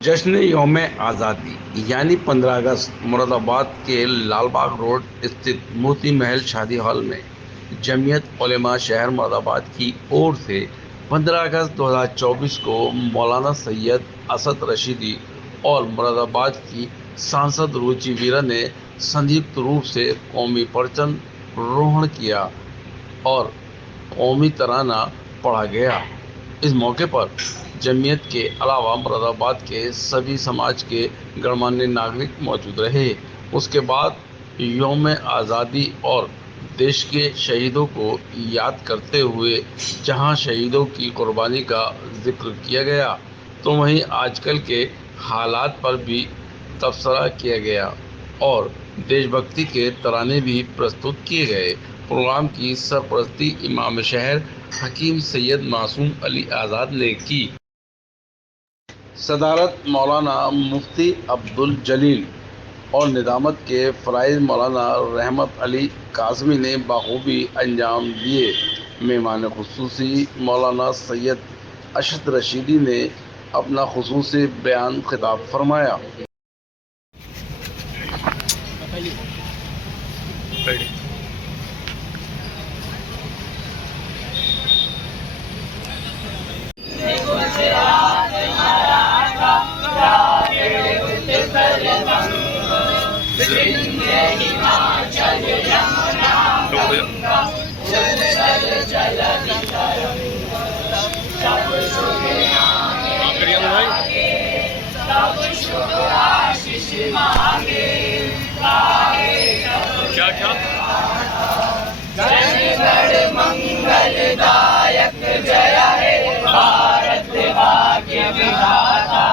जश्न यौम आज़ादी यानी 15 अगस्त मुरादाबाद के लालबाग रोड स्थित मोती महल शादी हॉल में जमीयत उलेमा शहर मुरादाबाद की ओर से 15 अगस्त 2024 को मौलाना सैयद असद रशीदी और मुरादाबाद की सांसद रुचि वीरा ने संयुक्त रूप से कौमी परचम रोहण किया और कौमी तराना पढ़ा गया। इस मौके पर जमीयत के अलावा मुरादाबाद के सभी समाज के गणमान्य नागरिक मौजूद रहे। उसके बाद यौम आज़ादी और देश के शहीदों को याद करते हुए जहां शहीदों की कुर्बानी का जिक्र किया गया, तो वहीं आजकल के हालात पर भी तबसरा किया गया और देशभक्ति के तराने भी प्रस्तुत किए गए। प्रोग्राम की सरपरस्ती इमाम शहर हकीम सैयद मासूम अली आज़ाद ने की। सदारत मौलाना मुफ्ती अब्दुल जलील और निदामत के फ़राइज़ मौलाना रहमत अली काज़मी ने बखूबी अंजाम दिए। मेहमान खुसूसी मौलाना सैयद असद रशीदी ने अपना खुसूसी बयान खिताब फरमाया। क्या क्या मंगलदायक जय हे भारत भाग्य विधाता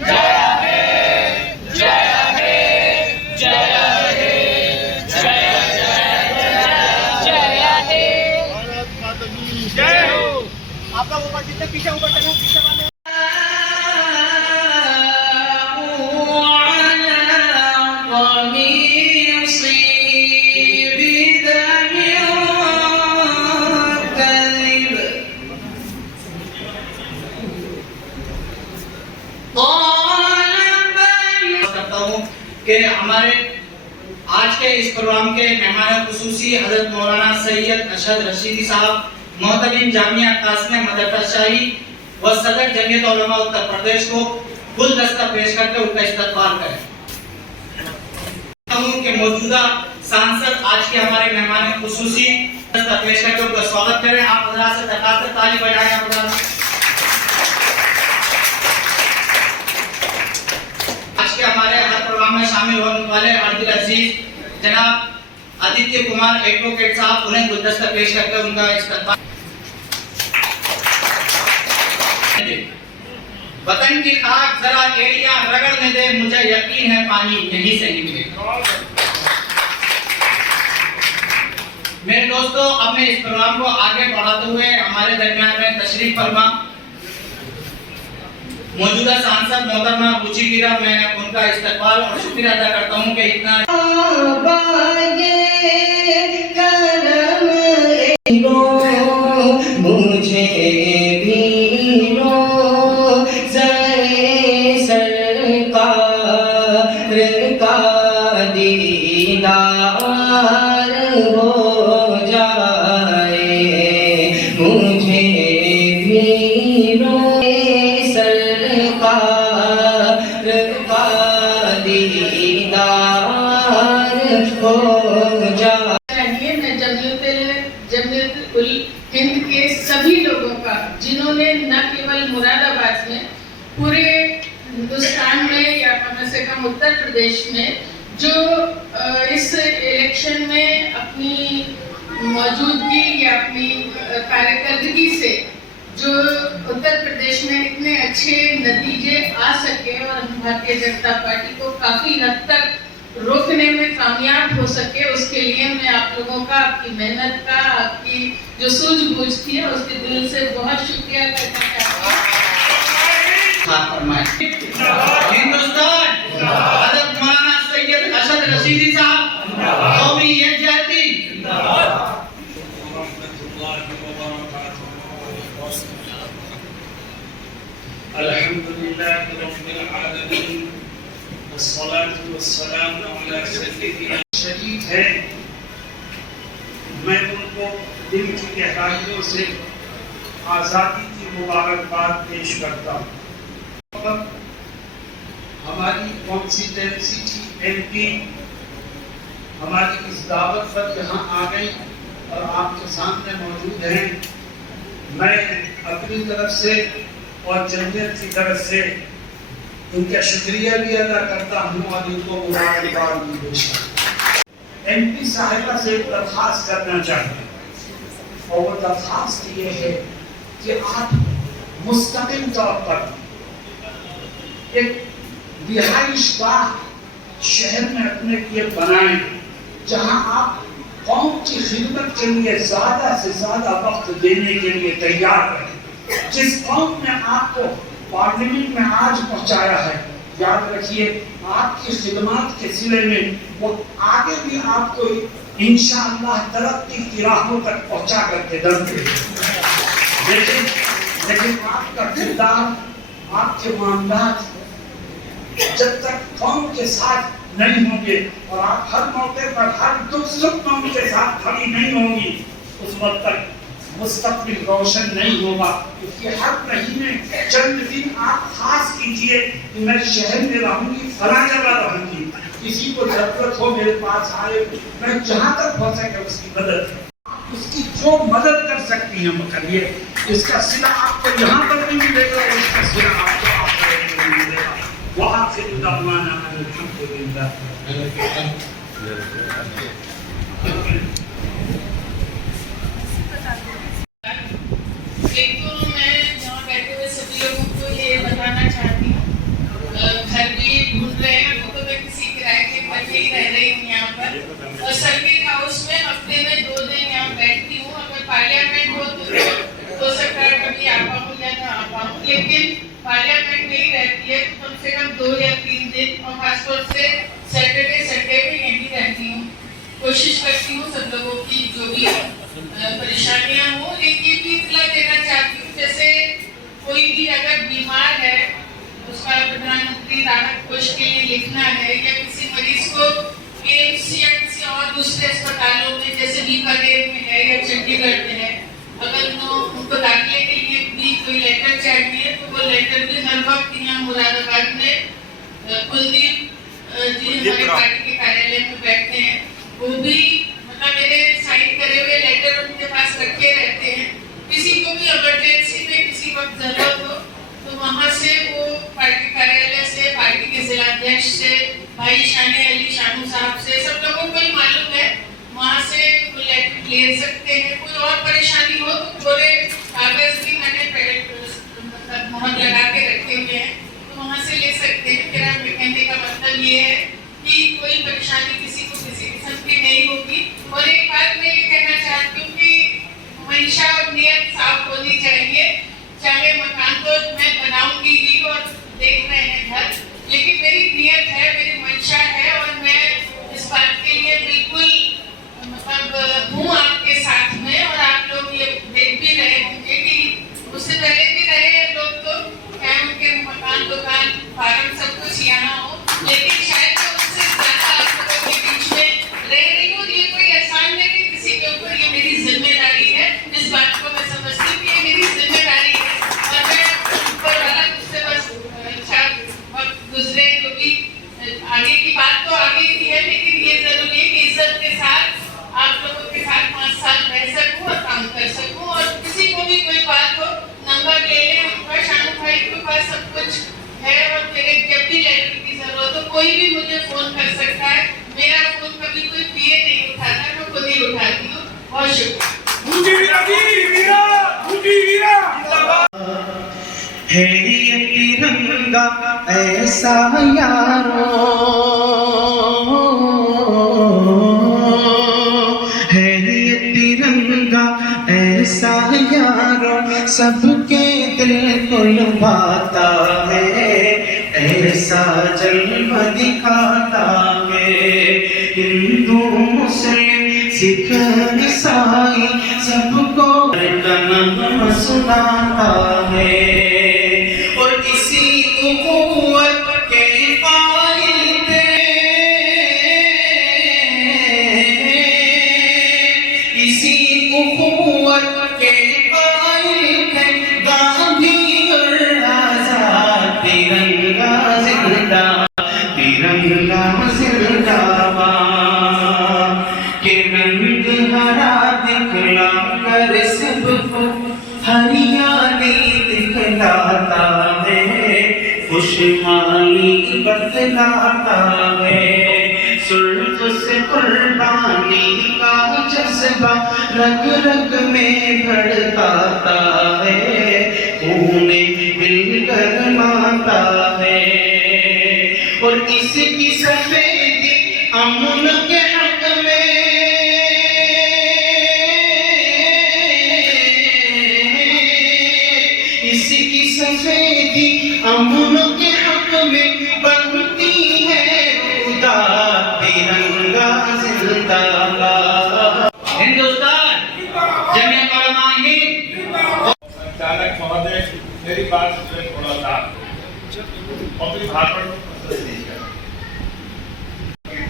जय हे जय हे जय हे जय जय जय हे भारत माता की जय हो। आप लोग ऊपर पीछे ऊपर चलो पीछे वाले कि हमारे आज के इस प्रोग्राम के मेहमान खुसूसी हजरत मौलाना सैयद असद रशीदी साहब मोहतमिम जामिया कासिमिया मदरसा शाही व सदर जमीयत उलमा उत्तर प्रदेश को गुलदस्ता पेश करके उनका इस्तकबाल करें। के मौजूदा सांसद आज के हमारे मेहमान खुसूसी गुलदस्ता पेश करके उनका स्वागत करें। आप हजरात से दरखास्त है ताली बजाएं। आप हजरात आज के हमारे हर प्रोग्राम में शामिल होने वाले अर्जुल अजीज जनाब आदित्य कुमार एडवोकेट साहब उन्हें गुलदस्ता पेश करके उनका इस्तकबाल। वतन की खाक जरा एड़ियां रगड़ने दे, मुझे यकीन है पानी यहीं से निकलेगा। मेरे दोस्तों, अब मैं इस प्रोग्राम को आगे बढ़ाते हुए हमारे दरमियान में तशरीफ फरमा मौजूदा सांसद मोहतरमा रुचि वीरा, मैं उनका इस्तकबाल और शुक्रिया अदा करता हूं कि इतना मुझे भी सरकार का दीदार हो जाए, मुझे भी सरकार का दीदार हो जाए। मैं जमीयत उल हिंद के सभी लोगों का, जिन्होंने न केवल मुरादाबाद में, पूरे हिंदुस्तान में या कम से कम उत्तर प्रदेश में जो इस इलेक्शन में अपनी मौजूदगी या अपनी कारकर्दगी से जो उत्तर प्रदेश में इतने अच्छे नतीजे आ सके और भारतीय जनता पार्टी को काफी हद तक रोकने में कामयाब हो सके, उसके लिए मैं आप लोगों का, आपकी मेहनत का, आपकी जो सूझबूझ थी उसके दिल से बहुत शुक्रिया करना चाहती हूँ। हिंदुस्तान हज़रत मौलाना सैयद असद रशीदी साहब कौमी यकजहती अल्हम्दुलिल्लाहि रब्बिल आलमीन वस्सलातु वस्सलामु अला सय्यिदिना शरीफ है। मैं उनको दिल की गहराइयों से आज़ादी की मुबारकबाद पेश करता हूँ। हमारी कॉन्स्टिट्यूंसी की एमपी हमारी इस दावत पर यहाँ आ गई और आपके सामने मौजूद हैं। मैं अपनी तरफ से और जमयत की तरफ से इनका शुक्रिया भी अदा करता हूँ और इनको मुबारकबाद भी पेश करता हूँ। एमपी साहिबा से एक दरख्वास्त करना चाहते हैं और वो दरख्वास्त ये है कि आप मुस्तकिल तौर पर एक रिहाइश गाह शहर में अपने लिए बनाएं जहां आप कौम की खिदमत के लिए ज्यादा से ज्यादा वक्त देने के लिए तैयार रहें। जिस कौम ने आपको पार्लियामेंट में आज पहुंचाया है, याद रखिए आपकी खिदमत के सिले में वो आगे भी आपको इंशाअल्लाह तरक्की की राहों तक पहुंचा करके दम देंगे। लेकिन आपका किरदार, आपके मामलात जब तक कौम के साथ नहीं होंगे और आप हर मौके पर हर दुख सुख में उनके साथ खड़ी नहीं होंगी, उस वक्त तक मुस्तकबिल रोशन नहीं होगा। इसलिए हर महीने चंद दिन आप खास कीजिए कि मैं शहर में रहूंगी, फला जगह रहूंगी, किसी को जरूरत हो मेरे पास आए, मैं जहाँ तक हो सके उसकी मदद, उसकी जो मदद कर सकती हैं वो करिए। इसका सिला आपको यहाँ पर नहीं मिलेगा, इसका सिला आपको आखिरत में मिलेगा। वहाँ से दवाना अल्हम्दुलिल्लाह। एक तो मैं जहाँ बैठे हुए सभी लोगों को ये बताना चाहती हूँ, घर भी ढूंढ रहे हैं, अभी तो मैं किसी किराए के घर में ही रह रही हूँ यहाँ पर, और सर्किट हाउस में हफ्ते में 2 दिन यहाँ बैठती हूँ। अगर पार्लियामेंट हो सकता है कभी आ पाऊँ या ना आ पाऊँ, लेकिन पार्लियामेंट नहीं रहती है तो कम से कम 2 या 3 दिन, और खासतौर से सैटरडे संडे में यहीं रहती हूँ। कोशिश करती हूँ सब लोगों की जो भी परेशानियां हो, एक ये भी इतला देना चाहती हूँ, जैसे कोई भी अगर बीमार है उसका प्रधानमंत्री राहत कोष के लिए लिखना है, या किसी मरीज को एम्स या किसी और दूसरे अस्पतालों में जैसे बीकानेर में है या चंडीगढ़ में है, अगर उनको दाखिले के लिए भी कोई लेटर चाहिए तो वो लेटर भी हर वक्त यहाँ मुरादाबाद में कुलदीप जी हमारे पार्टी के कार्यालय में बैठते हैं, वो भी मतलब मेरे साइन करे हुए लेटर उनके पास रखे रहते हैं। किसी को भी इमरजेंसी में किसी वक्त जरूरत हो तो वहाँ से वो पार्टी कार्यालय से, पार्टी के जिलाध्यक्ष से, भाई शाने अली शानू साहब से, सब लोगों को ही मालूम है, वहाँ से वो लेटर ले सकते हैं। कोई और परेशानी हो तो थोड़े कागज भी मैंने मोहर लगा के रखे हुए हैं तो वहाँ से ले सकते हैं। मेरा कहने का मतलब ये है कि कोई परेशानी किसी को किसी किस्म की नहीं होगी। और एक बात मैं ये कहना चाहती हूँ कि मंशा और नियत साफ होनी चाहिए। चाहे मकान तो मैं बनाऊंगी ही और देख रहे हैं घर, लेकिन मेरी नियत है, मेरी मंशा है और मैं इस बात के लिए बिल्कुल मतलब हूँ आपके साथ में। और आप लोग ये देख भी रहे होंगे कि उससे पहले भी रहे लोग तो क्या उनके मकान दुकान फार्म सब कुछ यहाँ हो, लेकिन शायद तो उससे ज्यादा आप लोगों के बीच में रह रही हूँ। ये कोई एहसान नहीं कि किसी के ऊपर, ये मेरी जिम्मेदारी है। इस बात को मैं समझती हूँ कि ये मेरी जिम्मेदारी है और मैं ऊपर वाला मुझसे बस अच्छा वक्त गुजरे, जो भी आगे की बात तो आगे की है, लेकिन ये जरूरी है कि इज्जत के साथ आप लोगों के साथ 5 साल रह सकूं और काम कर सकूं। और किसी को भी कोई बात हो नंबर ले लें उनका, शानू भाई के पास सब कुछ है और मेरे जब भी लेटर की जरूरत हो कोई भी मुझे फोन कर सकता है। मेरा फोन कभी कोई पीए नहीं उठाता, मैं खुद ही उठाती हूँ। बहुत शुक्रिया। है ये तिरंगा ऐसा यारो, है ये तिरंगा ऐसा यारो, सबके दिल को लुभाता है, ऐसा जलवा दिखाता है। हिंदू मुस्लिम सिख ईसाई सबको नाम सुनाता है। और हरियाली दिखलाता है, खुशहाली बतलाता है। सुल्फ से कुर्बानी का जज्बा रग रग में भड़काता है, खूने दिल गरमाता है। और इसकी सफेदी अमन के हक में, इसकी सफेदी अमन के हक में बनती है खुदा तिरंगा जिंदाबाद। हिंदुस्तान जमीयत उलमा हिंद। संचालक महोदय, मेरी बात सुने थोड़ा सा अपनी भाषण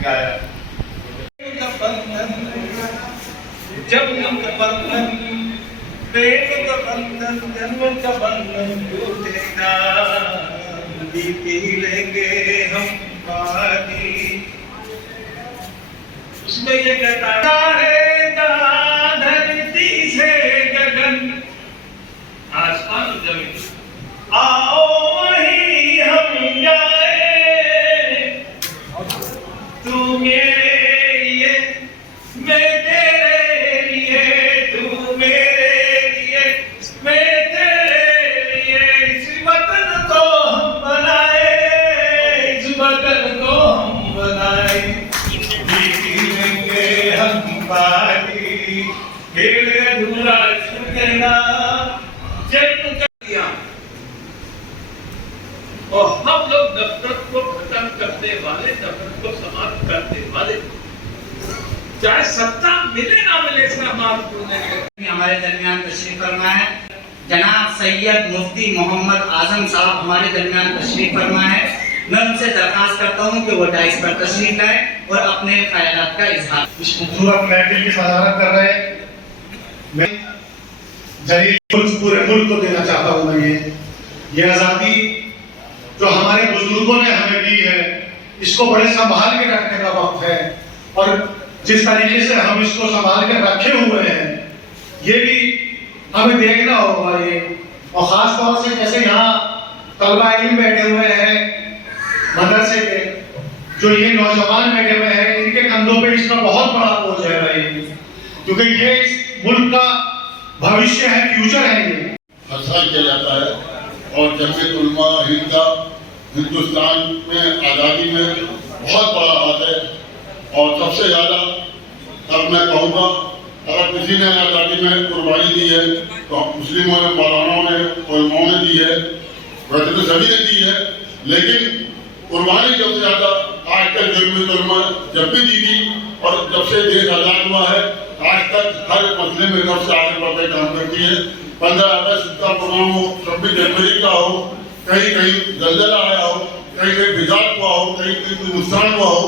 गाया। जब बंधन प्रेम का बंधन, जन्म का बंधन टूटेगा, पी लेंगे हम पानी। उसमें ये कहता है धरती से गगन, आसमान जमीन, आओ वहीं हम जाए। तू मेरे लिए, मैं तेरे लिए, तू मेरे लिए, मैं तेरे लिए। इस वतन को हम बनाए, इस वतन को हम बनाए। पी लेंगे हम पानी, खेल अधूरा छूटेगा जन्म कर दिया। और हम लोग नफरत को खत्म करने वाले, नफरत को समाप्त करने वाले, चाहे सत्ता मिले ना मिले, इसका महत्वपूर्ण है। हमारे दरमियान तशरीफ फरमा है जनाब सैयद मुफ्ती मोहम्मद आजम साहब, हमारे दरमियान तशरीफ फरमा है। मैं उनसे दरखास्त करता हूँ कि वो डाइस पर तशरीफ लाए और अपने ख्यालात का इजहार। इस खूबसूरत महफिल की सदारत कर रहे मैं जलील पूरे मुल्क को देना चाहता हूँ। मैं ये आज़ादी जो हमारे बुजुर्गों ने हमें दी है, इसको बड़े संभाल के रखने का वक्त है। और जिस तरीके से हम इसको संभाल के रखे हुए हैं, ये भी हमें देखना होगा। ये और खास तौर से जैसे यहाँ तलबा इल्म बैठे हुए हैं मदरसे के, जो ये नौजवान बैठे हुए हैं, इनके कंधों पे इसका बहुत बड़ा बोझ है भाई, क्योंकि ये इस मुल्क का भविष्य है, फ्यूचर है। ये फैसला किया जाता है और जमीयत उलमा हिंद का हिंदुस्तान में आज़ादी में बहुत बड़ा हाथ है। और सबसे ज़्यादा अब मैं कहूँगा, अगर किसी ने आज़ादी में कुर्बानी दी है तो मुस्लिमों ने, मौलानाओं ने, उलमाओं ने दी है, वैसे तो सभी ने दी है। लेकिन कुर्बानी सबसे ज़्यादा आज तक जमीयत उलमा जब भी दी थी, और जब से देश आज़ाद हुआ है आज तक हर मसले में सबसे आगे बढ़कर काम करती है। 15 अगस्त का प्रोग्राम हो, 26 जनवरी का हो, कहीं कहीं जलजला आया हो, कहीं कहीं बिजात हुआ हो, कहीं कहीं कोई नुकसान हुआ हो,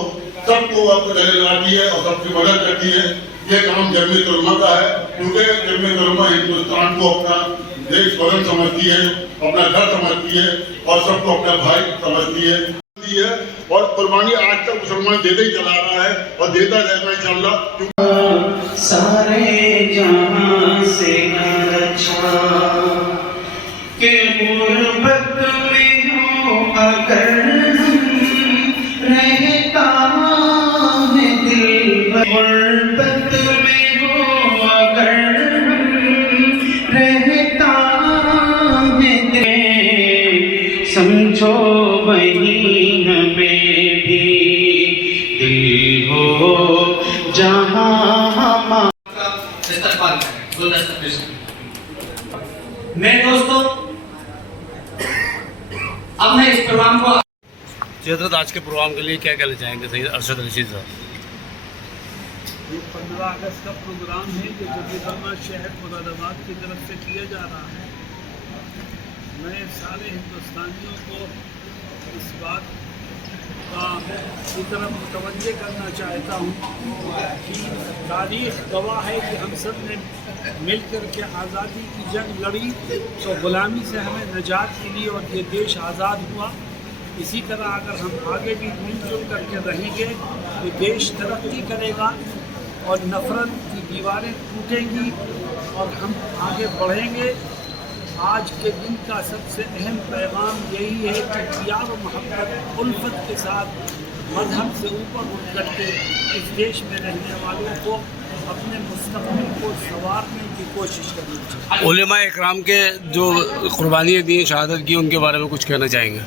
सबको आपको गले लगाती है और सबकी मदद करती है। ये काम जमीयत उलमा का है, क्योंकि जमीयत उलमा हिंदुस्तान को अपना देश वतन समझती है, अपना घर समझती है और सबको अपना भाई समझती है। और कुर्बानी आज तक मुसलमान देते ही चला रहा है और देता रहेगा इंशाअल्लाह। सारे जहां से अच्छा के गुर्बत में हो अगर रहता है दिल, गुर्बत में हो अगर रहता है दिल, समझो वही हमें भी दिल हो जहां मैं दोस्तों, अब मैं इस प्रोग्राम को हजरत आज के प्रोग्राम के लिए क्या कहना चाहेंगे सैयद अरशद रशीद साहब? ये 15 अगस्त का प्रोग्राम है जो जमीयत उलमा शहर मुरादाबाद की तरफ से किया जा रहा है। मैं सारे हिंदुस्तानियों को इस बात की तरफ मुतवज्जे करना चाहता हूँ कि तारीख़ गवाह है कि हम सब ने मिल कर के आज़ादी की जंग लड़ी तो ग़ुलामी से हमें निजात मिली और ये देश आज़ाद हुआ। इसी तरह अगर हम आगे भी मिलजुल करके रहेंगे तो देश तरक्की करेगा और नफ़रत की दीवारें टूटेंगी और हम आगे बढ़ेंगे आज के दिन का सबसे अहम पैगाम यही है कि प्यार और मोहब्बत उल्फत के साथ मजहब से ऊपर उठ करके इस देश में रहने वालों को अपने मुस्तक़बिल को संवारने की कोशिश करनी चाहिए। उलेमा इकराम के जो कुर्बानियाँ दी, शहादत की, उनके बारे में कुछ कहना चाहेंगे?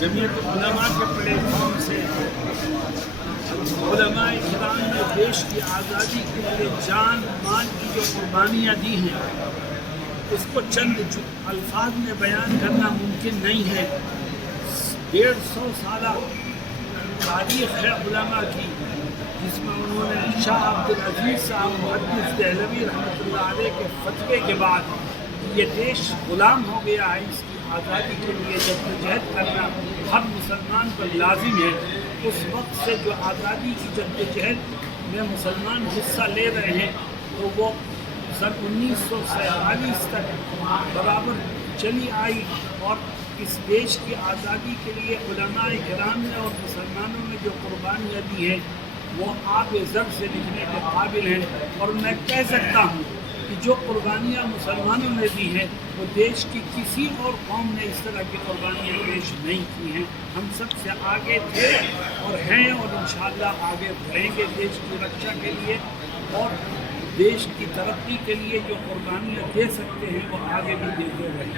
जमीयत उलमा के प्लेटफॉर्म से उलमा इकराम ने देश की आज़ादी के लिए जान मान की जो कुर्बानियाँ दी हैं उसको चंद अल्फाज में बयान करना मुमकिन नहीं है। 150 साल तारीख़ है उलमा की, जिसमें उन्होंने शाह अब्दुल अजीज़ साहब मुहद्दिस देहलवी रहमतुल्लाह अलैह के फतवे के बाद ये देश ग़ुलाम हो गया है, इसकी आज़ादी के लिए जद्दोजहद करना हर मुसलमान पर लाजिम है। उस वक्त से जो आज़ादी की जद्दोजहद में मुसलमान हिस्सा ले रहे हैं तो वो सन 1947 तक बराबर चली आई और इस देश की आज़ादी के लिए उलमा इकराम ने और मुसलमानों ने जो कुर्बानियाँ दी है वो आब ज़र से लिखने के काबिल हैं। और मैं कह सकता हूँ कि जो कुर्बानियाँ मुसलमानों ने दी हैं वो देश की किसी और कौम ने इस तरह की कुर्बानियाँ पेश नहीं की हैं। हम सबसे आगे थे और हैं और इंशाअल्लाह आगे बढ़ेंगे देश की रक्षा के लिए, और देश की तरक्की के लिए जो कुर्बानियाँ दे सकते हैं वो आगे भी देते रहें।